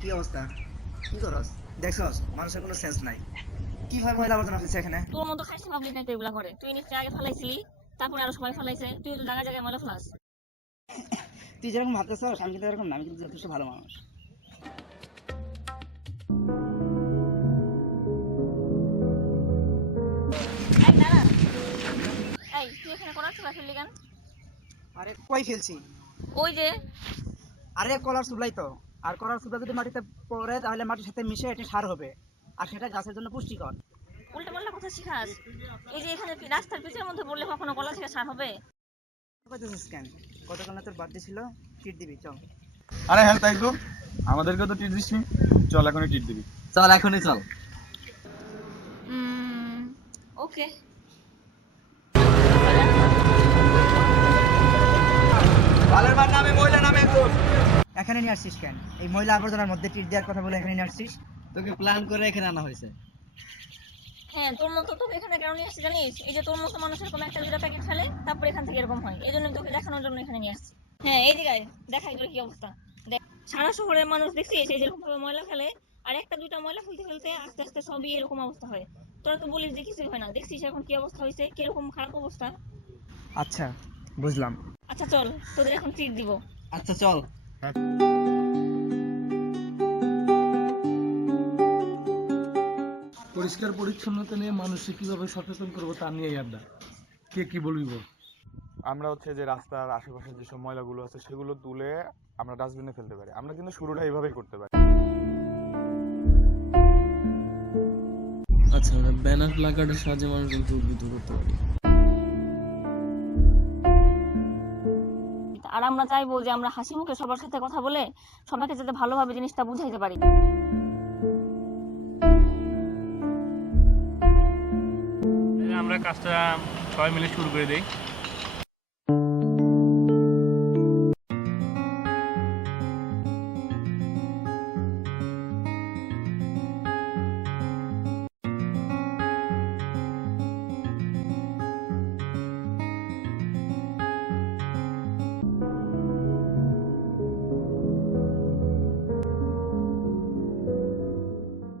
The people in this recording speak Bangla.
কি অবস্থা? কি করস? দেখছস? মানুষের কোনো সেন্স নাই। কীভাবে ময়লা আবর্জনা ফেলছে এখানে? তোর মতো খাইছে পাবলিক তো এগুলা করে। তুই আগে ফেলাইছিলি তারপরে আরও সবাই ফেলাইছে তুই তো জায়গায় জায়গায় ময়লা ফেলাস। তুই যেরকম ভাবতেছস আমি কিন্তু এরকম না আমি কিন্তু যথেষ্ট ভালো মানুষ। এই তুই এখানে করার চুলা ফেললি কেন? আরে কই ফেলছি? ওই যে। আরে কলার সুবলাই তো। আর কলার সুবলা যদি মাটিতে পড়ে তাহলে মাটির সাথে মিশে এটি সার হবে। আর সেটা গাছের জন্য পুষ্টিকর। উল্টা পাল্টা কথা শিখাস। এই যে এখানে রাস্তার পিছের মধ্যে বললে কখনো গলা থেকে সার হবে? কইতেছিস কেন? গতকাল না তোর বার্থডে ছিল ট্রিট দিবি চল। আরে হ্যাঁ তাই তো। আমাদেরকে তো টিট দিসনি চল এখনই টিট দিবি। চল এখনই চল। ওকে এখানে নিয়ে আসছিস কেন? এই মহিলা আবর্জনার মধ্যে টিট দেওয়ার কথা বলে এখানে নিয়ে আসছিস? তোকে প্ল্যান করে এখানে আনা হয়েছে। হ্যাঁ তোর মতো তোকে এখানে কেন নিয়ে আসছি জানিস? এই যে তোর মতো মানুষ এরকম একটা দুটা প্যাকেট ফেলে তারপর এখান থেকে এরকম হয়। এই জন্য তোকে দেখানোর জন্য এখানে নিয়ে আসছি। হ্যাঁ এই দিকে দেখাই তোর কি অবস্থা। দেখ সারা শহরের মানুষ দেখছিস এই যেরকম ভাবে ময়লা ফেলে আর একটা দুইটা ময়লা ফেলতে ফেলতে আস্তে আস্তে সবই এরকম অবস্থা হয়। তোরা তো বলিস যে কিছুই হয় না। দেখছিস এখন কি অবস্থা হয়েছে কীরকম খারাপ অবস্থা? আচ্ছা বুঝলাম। আচ্ছা চল তোদের এখন ট্রিট দিব। আচ্ছা চল। পরিষ্কার পরিচ্ছন্নতা নিয়ে মানুষকে কীভাবে সচেতন করব তা নিয়ে আড্ডা। কে কি বলবি বল? আমরা হচ্ছে যে রাস্তার আশেপাশে যেসব ময়লাগুলো আছে সেগুলো তুলে আমরা ডাস্টবিনে ফেলতে পারি। আমরা কিন্তু শুরুটা এইভাবেই করতে পারি। আচ্ছা আমরা ব্যানার প্লাকার্ডের সাহায্যে মানুষ কিন্তু উদ্বুদ্ধ করতে পারি আর আমরা চাইব যে আমরা হাসি মুখে সবার সাথে কথা বলে সবাইকে যাতে ভালোভাবে জিনিসটা বুঝাইতে পারি। আমরা কাজটা সবাই মিলে শুরু করে দিই।